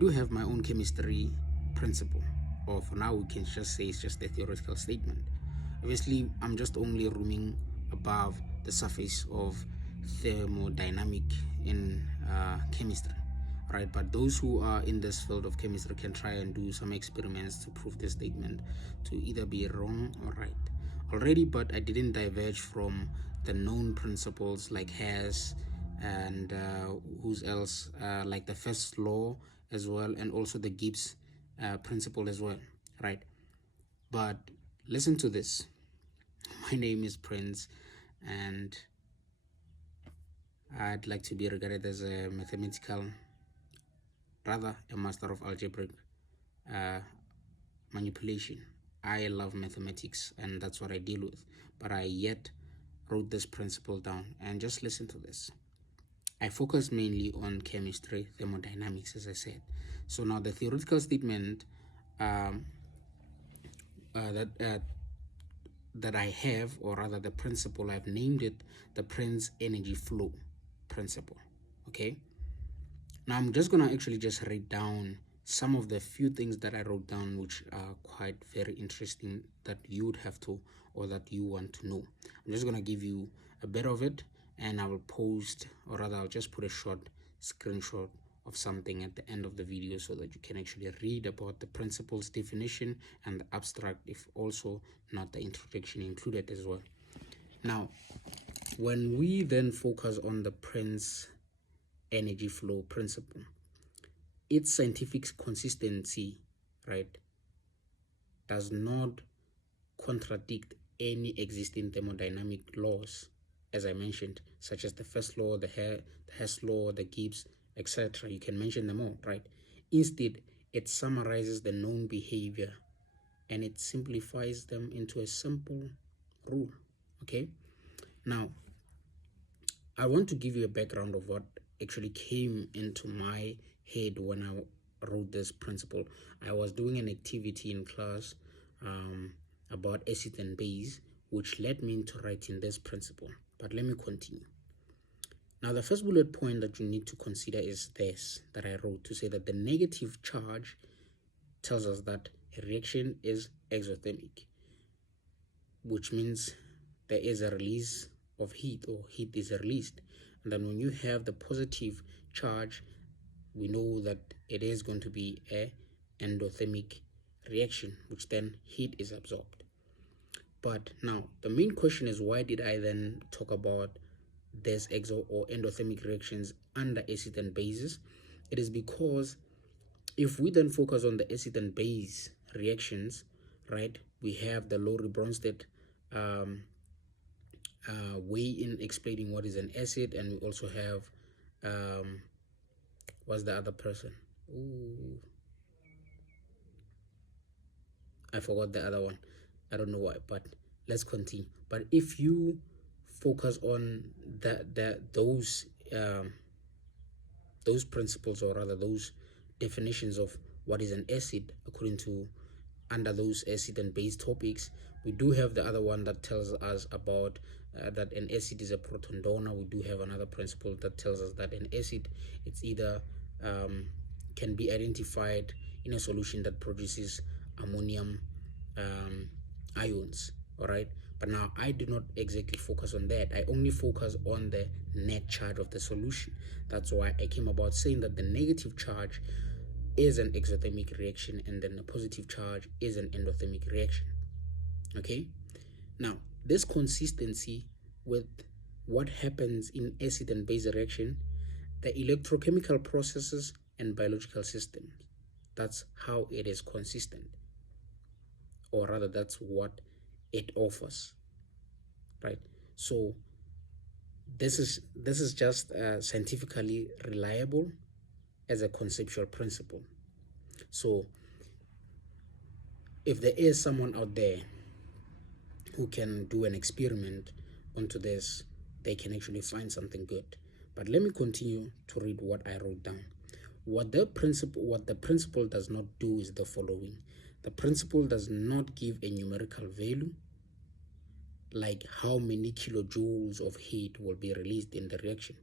do have my own chemistry principle, or for now we can just say it's just a theoretical statement. Obviously, I'm just only roaming above the surface of thermodynamic in chemistry, right? But those who are in this field of chemistry can try and do some experiments to prove this statement to either be wrong or right already. But I didn't diverge from the known principles like Hess and who's else, like the first law as well, and also the Gibbs principle as well, right? But listen to this. My name is Prince, and I'd like to be regarded as a mathematical, rather a master of algebraic uh, manipulation. I love mathematics, and that's what I deal with. But I yet wrote this principle down, and just listen to this. I focus mainly on chemistry, thermodynamics, as I said. So now the theoretical statement um, uh, that uh, that I have, or rather the principle, I've named it the Prince energy flow principle. Okay. Now I'm just gonna actually just write down some of the few things that I wrote down, which are quite very interesting that you would have to, or that you want to know. I'm just gonna give you a bit of it, and I will post, or rather I'll just put a short screenshot of something at the end of the video so that you can actually read about the principles definition and the abstract, if also not the introduction included as well. Now, when we then focus on the Prince energy flow principle, its scientific consistency, right, does not contradict any existing thermodynamic laws, as I mentioned, such as the first law, the Hess law, the Gibbs, etc. You can mention them all, right? Instead, it summarizes the known behavior and it simplifies them into a simple rule. Okay. Now, I want to give you a background of what actually came into my head when I wrote this principle. I was doing an activity in class about acid and base, which led me into writing this principle. But let me continue. Now, the first bullet point that you need to consider is this that I wrote, to say that the negative charge tells us that a reaction is exothermic, which means there is a release of heat, or heat is released. And then when you have the positive charge, we know that it is going to be a endothermic reaction, which then heat is absorbed. But now the main question is, why did I then talk about this exo or endothermic reactions under acid and bases? It is because if we then focus on the acid and base reactions, right, we have the Lowry-Bronsted way in explaining what is an acid, and we also have what's the other person? Ooh, I forgot the other one. I don't know why, but let's continue. But if you focus on those principles, or rather those definitions of what is an acid according to under those acid and base topics, we do have the other one that tells us about that an acid is a proton donor. We do have another principle that tells us that an acid, it's either can be identified in a solution that produces ammonium ions. All right, but now I do not exactly focus on that. I only focus on the net charge of the solution. That's why I came about saying that the negative charge is an exothermic reaction, and then the positive charge is an endothermic reaction. Okay, now this consistency with what happens in acid and base reaction, the electrochemical processes and biological systems, that's how it is consistent, or rather that's what it offers, right? So this is just scientifically reliable as a conceptual principle. So if there is someone out there who can do an experiment onto this, they can actually find something good. But let me continue to read what I wrote down. What the principle does not do is the following. The principle does not give a numerical value, like how many kilojoules of heat will be released in the reaction.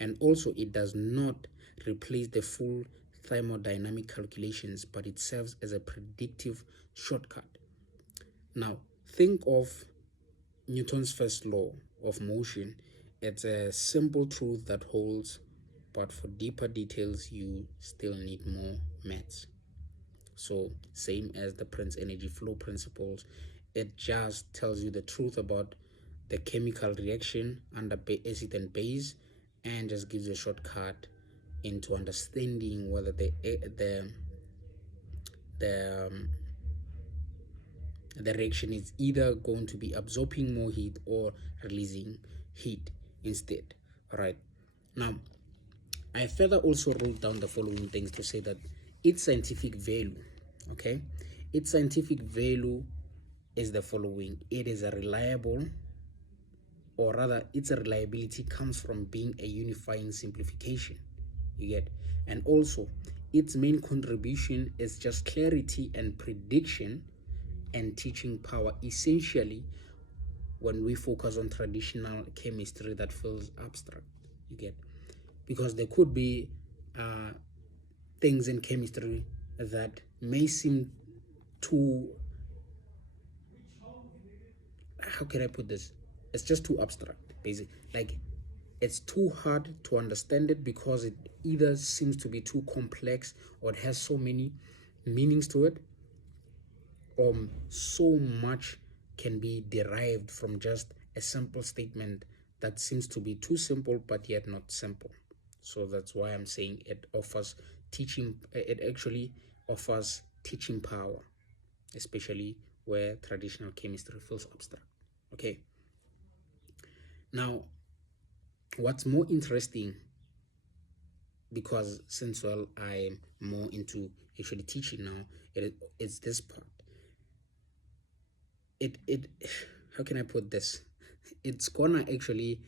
And also it does not replace the full thermodynamic calculations, but it serves as a predictive shortcut. Now, think of Newton's first law of motion. It's a simple truth that holds, but for deeper details, you still need more maths. So, same as the Prince energy flow principles, it just tells you the truth about the chemical reaction under acid and base, and just gives you a shortcut into understanding whether the reaction is either going to be absorbing more heat or releasing heat instead. All right. Now, I further also wrote down the following things to say that its scientific value, okay, its scientific value is the following: it is a reliable, or rather, its reliability comes from being a unifying simplification. You get, and also its main contribution is just clarity and prediction and teaching power. Essentially, when we focus on traditional chemistry, that feels abstract. You get, because there could be things in chemistry that may seem too, how can I put this? It's just too abstract, basically. Like, it's too hard to understand it because it either seems to be too complex, or it has so many meanings to it, or so much can be derived from just a simple statement that seems to be too simple but yet not simple. So that's why I'm saying it offers teaching, it actually offers teaching power, especially where traditional chemistry feels abstract. Okay. Now, what's more interesting, because since I'm more into actually teaching now, it's this part. It how can I put this? It's gonna actually,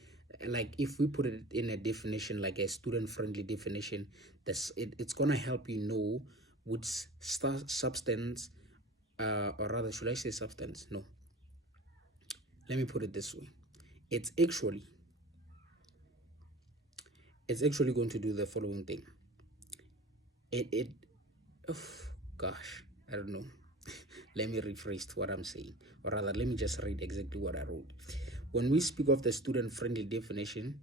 like, if we put it in a definition, like a student-friendly definition, it's gonna help you know which substance, or rather, should I say substance? No. Let me put it this way. It's actually going to do the following thing. Gosh, I don't know. Let me rephrase what I'm saying, or rather, let me just read exactly what I wrote. When we speak of the student-friendly definition,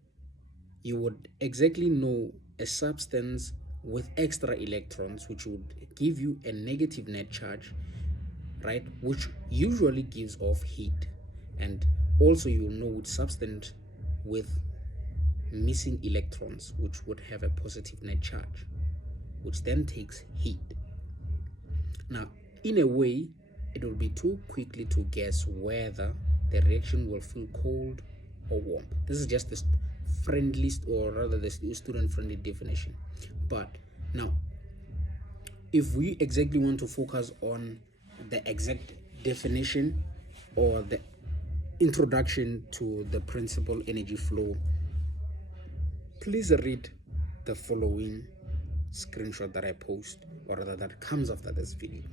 you would exactly know a substance with extra electrons, which would give you a negative net charge, right, which usually gives off heat. And also, you'll know which substance with missing electrons, which would have a positive net charge, which then takes heat. Now, in a way, it will be too quickly to guess whether the reaction will feel cold or warm. This is just the friendliest, or rather the student-friendly definition. But now, if we exactly want to focus on the exact definition or the introduction to the principal energy flow, please read the following screenshot that I post, or rather that comes after this video.